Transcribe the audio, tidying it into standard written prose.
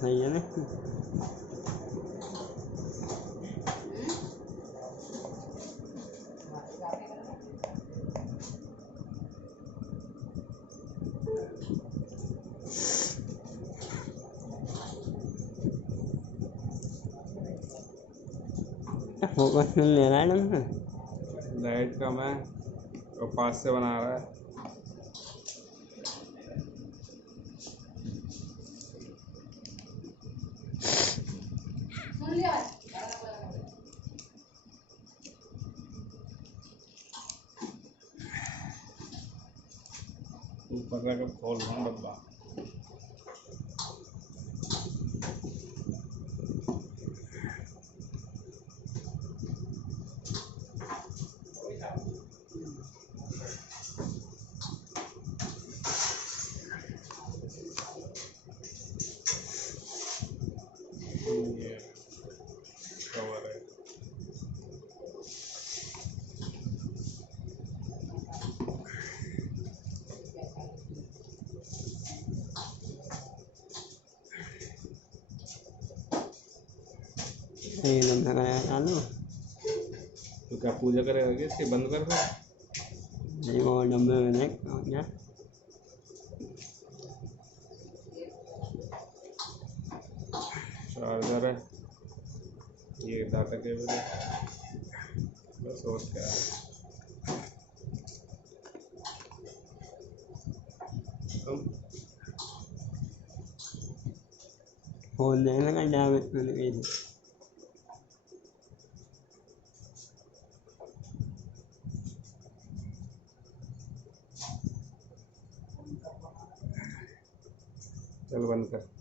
सही है ना। फोकस नहीं ले रहा है ना, लाइट कम है और पास से बना रहा है। ऊपर जाकर खोल रहा हूँ डब्बा। ये कवर है। सही लग रहा है चालू। तो क्या पूजा करेगा कि इसके बंद कर दो? नहीं वो डब्बे में देख क्या चार्जर है, ये डाटा केबल है, बस और क्या है। खोल देना का डैमेज कर गई। चल बंद कर।